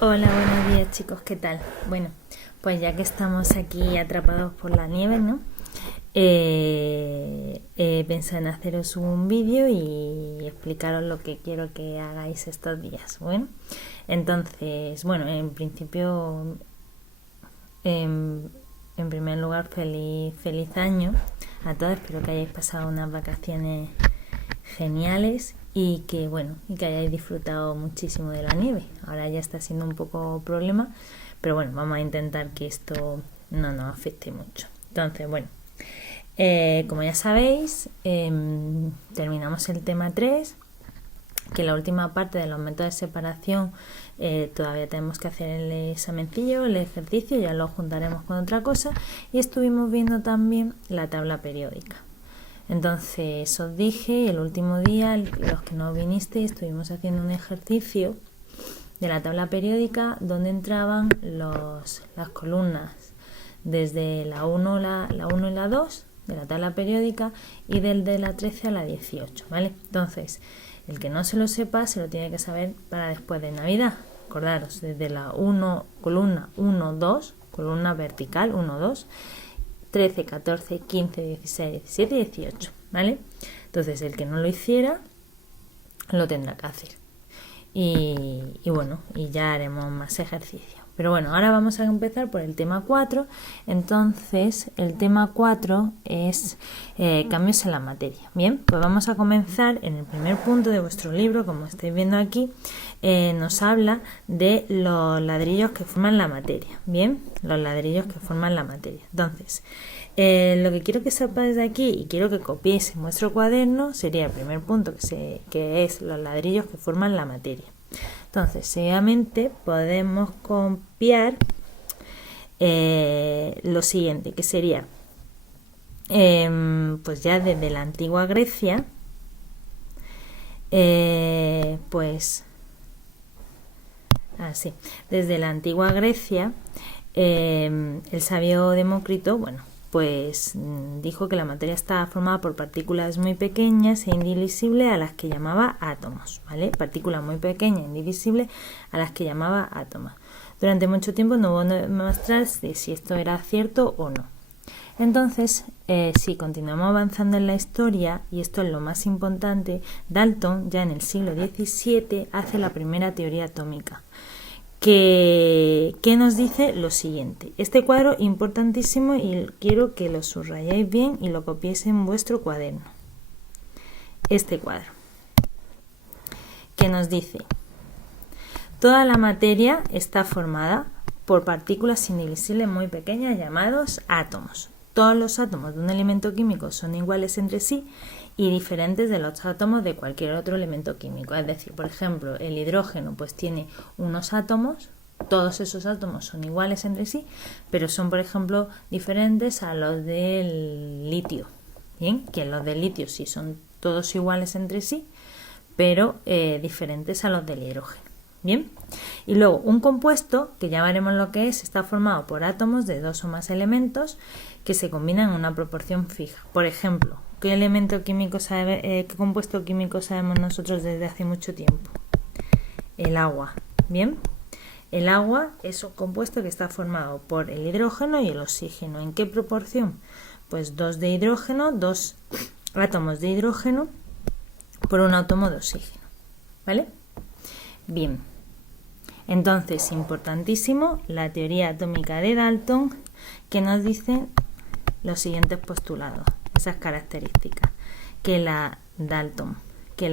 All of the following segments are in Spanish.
Hola, buenos días chicos, ¿qué tal? Bueno, pues ya que estamos aquí atrapados por la nieve, ¿no? Pensé en haceros un vídeo y explicaros lo que quiero que hagáis estos días. Bueno, entonces, bueno, en principio, en primer lugar, feliz año a todos. Espero que hayáis pasado unas vacaciones geniales y que bueno, y que hayáis disfrutado muchísimo de la nieve. Ahora ya está siendo un poco problema, pero bueno, vamos a intentar que esto no nos afecte mucho. Entonces, bueno, como ya sabéis, terminamos el tema 3, que la última parte de los métodos de separación todavía tenemos que hacer el examencillo, el ejercicio, ya lo juntaremos con otra cosa, y estuvimos viendo también la tabla periódica. Entonces os dije el último día, los que no vinisteis, estuvimos haciendo un ejercicio de la tabla periódica donde entraban las columnas desde la 1 y la 2 de la tabla periódica y de la 13 a la 18, ¿vale? Entonces, el que no se lo sepa se lo tiene que saber para después de Navidad. Acordaros, desde la 1, columna 1, 2, columna vertical 1, 2, 13, 14, 15, 16, 17 y 18, ¿vale? Entonces, el que no lo hiciera, lo tendrá que hacer. Y bueno, y ya haremos más ejercicio. Pero bueno, ahora vamos a empezar por el tema 4. Entonces, el tema 4 es cambios en la materia. Bien, pues vamos a comenzar en el primer punto de vuestro libro, como estáis viendo aquí. Nos habla de los ladrillos que forman la materia. Bien, los ladrillos que forman la materia. Entonces, lo que quiero que sepáis de aquí y quiero que copiéis en vuestro cuaderno sería el primer punto, que es los ladrillos que forman la materia. Entonces, seguidamente podemos copiar lo siguiente, que sería, pues ya desde la antigua Grecia, desde la antigua Grecia, el sabio Demócrito, bueno, pues dijo que la materia estaba formada por partículas muy pequeñas e indivisibles a las que llamaba átomos, ¿vale? Partículas muy pequeñas e indivisibles a las que llamaba átomos. Durante mucho tiempo no hubo muestras de si esto era cierto o no. Entonces, si continuamos avanzando en la historia, y esto es lo más importante, Dalton ya en el siglo XVII hace la primera teoría atómica, que nos dice lo siguiente. Este cuadro importantísimo y quiero que lo subrayéis bien y lo copiéis en vuestro cuaderno. Este cuadro, que nos dice: toda la materia está formada por partículas indivisibles muy pequeñas llamados átomos. Todos los átomos de un elemento químico son iguales entre sí y diferentes de los átomos de cualquier otro elemento químico. Es decir, por ejemplo, el hidrógeno pues tiene unos átomos, todos esos átomos son iguales entre sí, pero son, por ejemplo, diferentes a los del litio. Bien, que los del litio sí son todos iguales entre sí, pero diferentes a los del hidrógeno. Bien, y luego un compuesto, que ya veremos lo que es, está formado por átomos de dos o más elementos que se combinan en una proporción fija. Por ejemplo, ¿qué compuesto químico sabemos nosotros desde hace mucho tiempo? El agua. Bien, el agua es un compuesto que está formado por el hidrógeno y el oxígeno. ¿En qué proporción? Pues 2 de hidrógeno, 2 átomos de hidrógeno por un átomo de oxígeno. ¿Vale? Bien. Entonces, importantísimo, la teoría atómica de Dalton, que nos dice los siguientes postulados, esas características, que la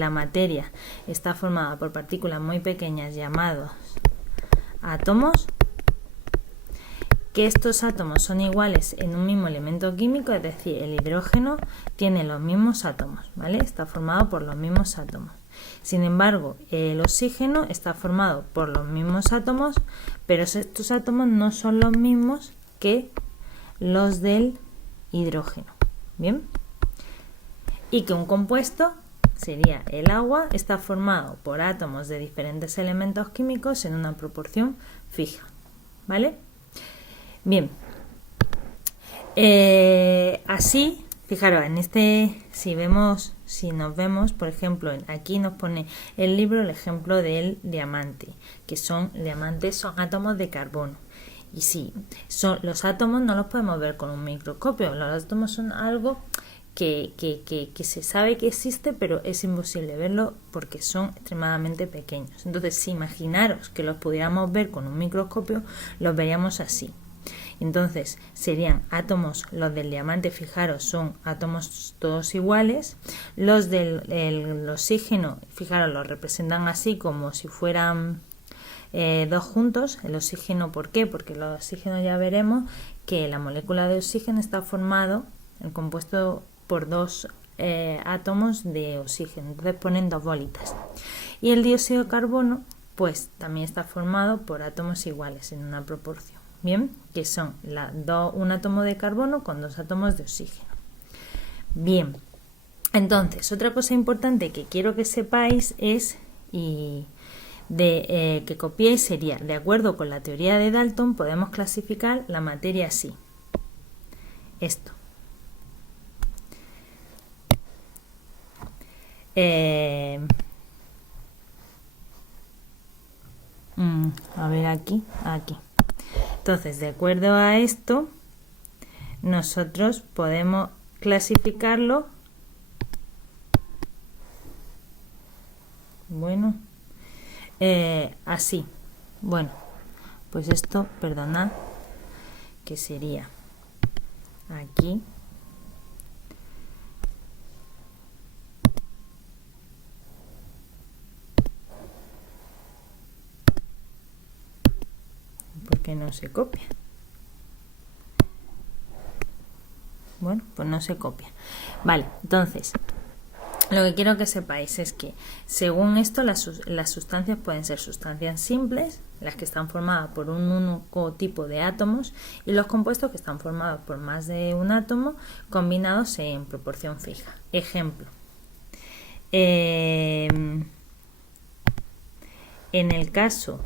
materia está formada por partículas muy pequeñas llamados átomos, que estos átomos son iguales en un mismo elemento químico, es decir, el hidrógeno tiene los mismos átomos, ¿vale? Está formado por los mismos átomos. Sin embargo, el oxígeno está formado por los mismos átomos, pero estos átomos no son los mismos que los del hidrógeno. ¿Bien? Y que un compuesto, sería el agua, está formado por átomos de diferentes elementos químicos en una proporción fija. ¿Vale? Bien. Así Fijaros, si nos vemos, por ejemplo, aquí nos pone el libro el ejemplo del diamante, que diamantes son átomos de carbono. Y sí, los átomos no los podemos ver con un microscopio, los átomos son algo que se sabe que existe, pero es imposible verlo porque son extremadamente pequeños. Entonces, si imaginaros que los pudiéramos ver con un microscopio, los veríamos así. Entonces serían átomos, los del diamante, fijaros, son átomos todos iguales. Los del oxígeno, fijaros, los representan así como si fueran dos juntos. El oxígeno, ¿por qué? Porque el oxígeno ya veremos que la molécula de oxígeno está formado, el compuesto por dos átomos de oxígeno, entonces ponen dos bolitas. Y el dióxido de carbono, pues también está formado por átomos iguales en una proporción. Bien, que son un átomo de carbono con dos átomos de oxígeno. Bien, entonces, otra cosa importante que quiero que sepáis es, que copiéis, sería, de acuerdo con la teoría de Dalton, podemos clasificar la materia así. Esto. A ver aquí. Entonces, de acuerdo a esto, nosotros podemos clasificarlo, así. Bueno, pues esto, perdonad, que sería aquí. Que no se copia. Bueno, pues no se copia. Vale, entonces, lo que quiero que sepáis es que, según esto, las sustancias pueden ser sustancias simples, las que están formadas por un único tipo de átomos, y los compuestos que están formados por más de un átomo combinados en proporción fija. Ejemplo. En el caso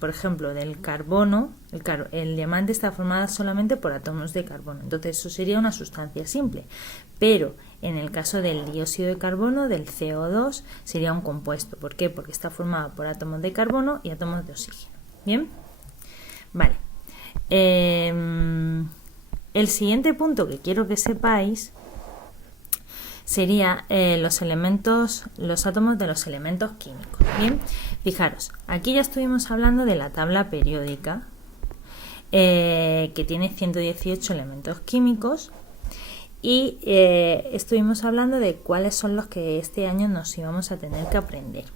por ejemplo, del carbono, el diamante está formado solamente por átomos de carbono, entonces eso sería una sustancia simple. Pero en el caso del dióxido de carbono, del CO2, sería un compuesto. ¿Por qué? Porque está formado por átomos de carbono y átomos de oxígeno. ¿Bien? Vale. El siguiente punto que quiero que sepáis sería los átomos de los elementos químicos. Bien, fijaros, aquí ya estuvimos hablando de la tabla periódica, que tiene 118 elementos químicos, y estuvimos hablando de cuáles son los que este año nos íbamos a tener que aprender.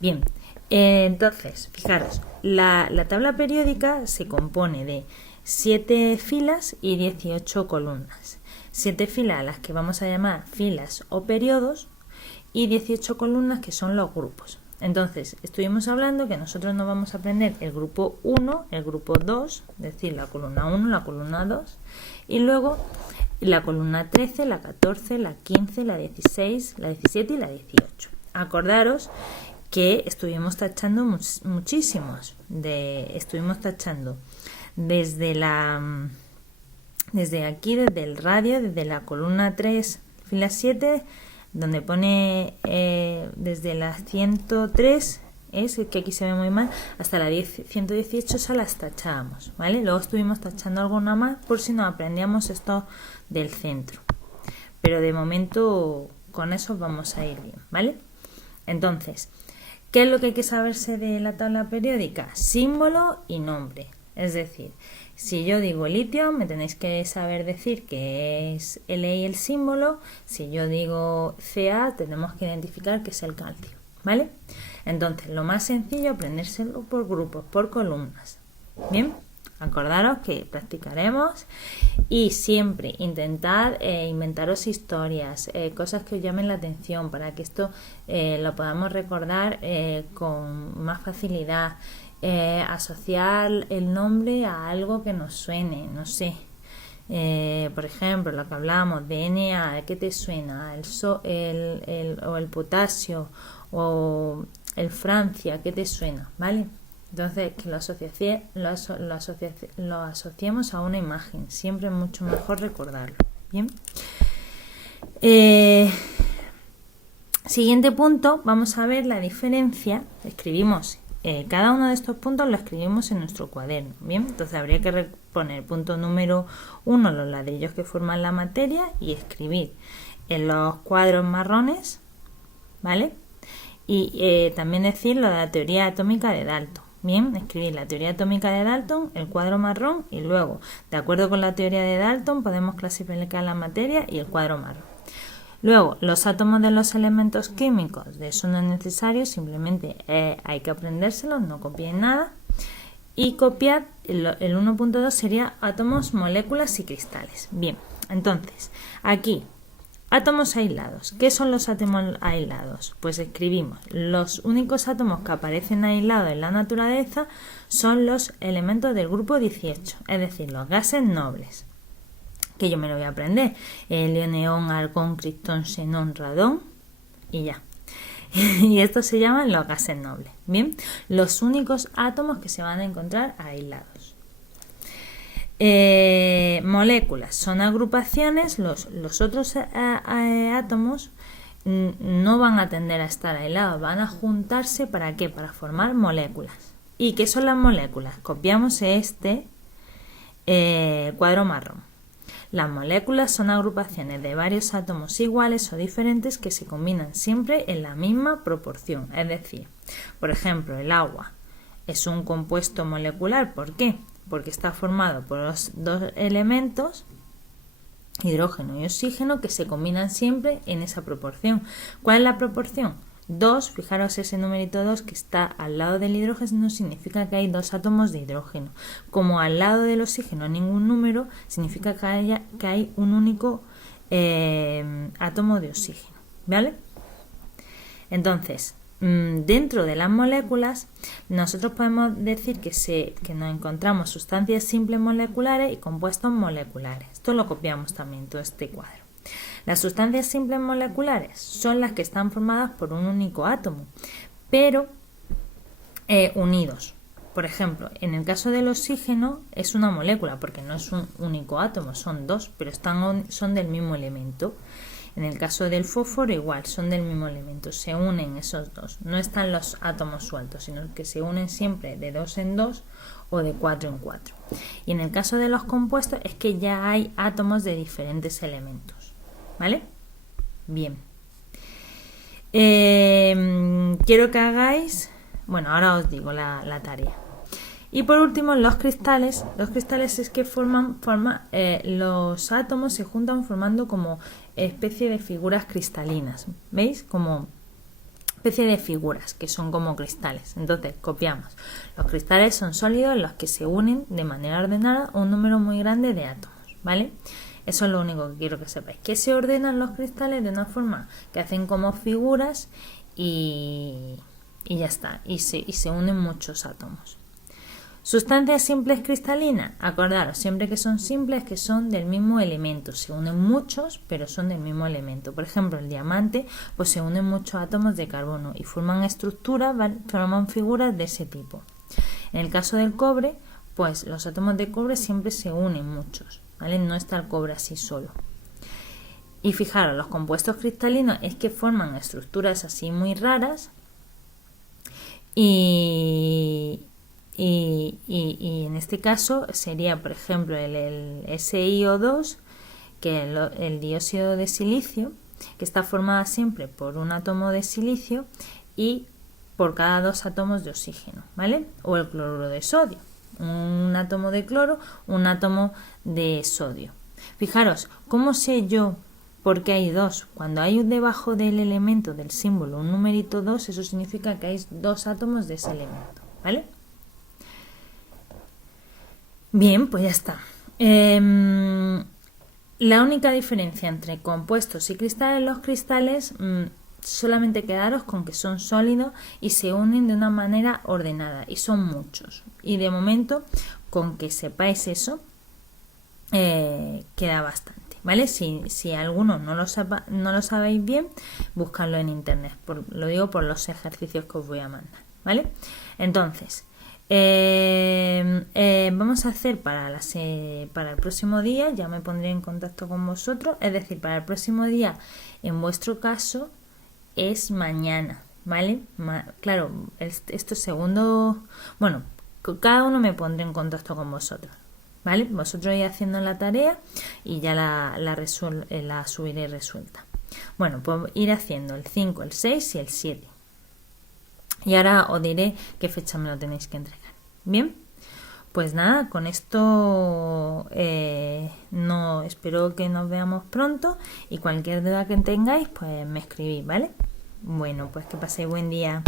Bien, entonces, fijaros, la tabla periódica se compone de 7 filas y 18 columnas. 7 filas a las que vamos a llamar filas o periodos y 18 columnas que son los grupos. Entonces, estuvimos hablando que nosotros nos vamos a aprender el grupo 1, el grupo 2, es decir, la columna 1, la columna 2, y luego la columna 13, la 14, la 15, la 16, la 17 y la 18. Acordaros que estuvimos tachando muchísimos. Estuvimos tachando desde aquí, desde el radio, desde la columna 3, fila 7, donde pone desde la 103, es que aquí se ve muy mal, hasta la 118, esas las tachábamos, ¿vale? Luego estuvimos tachando alguna más por si nos aprendíamos esto del centro. Pero de momento con eso vamos a ir bien, ¿vale? Entonces, ¿qué es lo que hay que saberse de la tabla periódica? Símbolo y nombre. Es decir, si yo digo litio, me tenéis que saber decir que es Le el símbolo. Si yo digo Ca, tenemos que identificar que es el calcio, ¿vale? Entonces, lo más sencillo, aprendérselo por grupos, por columnas. ¿Bien? Acordaros que practicaremos y siempre intentad inventaros historias, cosas que os llamen la atención para que esto lo podamos recordar con más facilidad. Asociar el nombre a algo que nos suene, no sé. Por ejemplo, lo que hablamos de Na, ¿qué te suena? O el potasio, o el Francia, ¿qué te suena? ¿Vale? Entonces, que lo asociemos a una imagen. Siempre es mucho mejor recordarlo. Bien. Siguiente punto, vamos a ver la diferencia. Escribimos cada uno de estos puntos, lo escribimos en nuestro cuaderno. Bien, entonces habría que poner punto número 1, los ladrillos que forman la materia, y escribir en los cuadros marrones, ¿vale? Y también decir lo de la teoría atómica de Dalton. Bien, escribir la teoría atómica de Dalton, el cuadro marrón, y luego, de acuerdo con la teoría de Dalton, podemos clasificar la materia y el cuadro marrón. Luego, los átomos de los elementos químicos, de eso no es necesario, simplemente hay que aprendérselos, no copien nada. Y copiar el 1.2 sería átomos, moléculas y cristales. Bien, entonces, aquí, átomos aislados. ¿Qué son los átomos aislados? Pues escribimos, los únicos átomos que aparecen aislados en la naturaleza son los elementos del grupo 18, es decir, los gases nobles, que yo me lo voy a aprender: helio, neón, argón, criptón, xenón, radón, y ya. Y estos se llaman los gases nobles. Bien, los únicos átomos que se van a encontrar aislados. Moléculas son agrupaciones. Los otros átomos no van a tender a estar aislados, van a juntarse. ¿Para qué? Para formar moléculas. ¿Y qué son las moléculas? Copiamos este cuadro marrón. Las moléculas son agrupaciones de varios átomos iguales o diferentes que se combinan siempre en la misma proporción. Es decir, por ejemplo, el agua es un compuesto molecular. ¿Por qué? Porque está formado por los dos elementos, hidrógeno y oxígeno, que se combinan siempre en esa proporción. ¿Cuál es la proporción? 2, fijaros ese numerito 2 que está al lado del hidrógeno, significa que hay dos átomos de hidrógeno. Como al lado del oxígeno ningún número, significa que hay un único átomo de oxígeno, ¿vale? Entonces, dentro de las moléculas, nosotros podemos decir que nos encontramos sustancias simples moleculares y compuestos moleculares. Esto lo copiamos también, todo este cuadro. Las sustancias simples moleculares son las que están formadas por un único átomo, pero unidos. Por ejemplo, en el caso del oxígeno es una molécula, porque no es un único átomo, son dos, pero son del mismo elemento. En el caso del fósforo igual, son del mismo elemento, se unen esos dos. No están los átomos sueltos, sino que se unen siempre de 2 en 2 o de 4 en 4. Y en el caso de los compuestos es que ya hay átomos de diferentes elementos. ¿Vale? Bien. Quiero que hagáis... Bueno, ahora os digo la tarea. Y por último, los cristales. Los cristales es que los átomos se juntan formando como especie de figuras cristalinas. ¿Veis? Como especie de figuras que son como cristales. Entonces, copiamos. Los cristales son sólidos en los que se unen de manera ordenada un número muy grande de átomos. ¿Vale? Eso es lo único que quiero que sepáis. Que se ordenan los cristales de una forma que hacen como figuras y ya está. Y se unen muchos átomos. Sustancias simples cristalinas. Acordaros, siempre que son simples, que son del mismo elemento. Se unen muchos, pero son del mismo elemento. Por ejemplo, el diamante, pues se unen muchos átomos de carbono y forman estructuras, forman figuras de ese tipo. En el caso del cobre, pues los átomos de cobre siempre se unen muchos. ¿Vale? No está el cobre así solo. Y fijaros, los compuestos cristalinos es que forman estructuras así muy raras y en este caso sería, por ejemplo, el SiO2, que es el dióxido de silicio, que está formada siempre por un átomo de silicio y por cada 2 átomos de oxígeno, ¿vale? O el cloruro de sodio. Un átomo de cloro, un átomo de sodio. Fijaros, ¿cómo sé yo por qué hay 2? Cuando hay debajo del elemento del símbolo un numerito 2, eso significa que hay 2 átomos de ese elemento, ¿vale? Bien, pues ya está. La única diferencia entre compuestos y cristales, los cristales, solamente quedaros con que son sólidos y se unen de una manera ordenada y son muchos. Y de momento, con que sepáis eso, queda bastante. ¿vale? Si alguno no lo sabéis bien, buscadlo en internet. Lo digo por los ejercicios que os voy a mandar, ¿vale? Entonces, vamos a hacer para el próximo día, ya me pondré en contacto con vosotros, es decir, para el próximo día, en vuestro caso, es mañana, ¿vale? Claro, esto segundo, bueno, cada uno me pondré en contacto con vosotros, ¿vale? Vosotros ir haciendo la tarea y ya la subiré resuelta. Bueno, pues ir haciendo el 5, el 6 y el 7. Y ahora os diré qué fecha me lo tenéis que entregar. Bien, pues nada, con esto no espero que nos veamos pronto y cualquier duda que tengáis, pues me escribís, ¿vale? Bueno, pues que paséis buen día.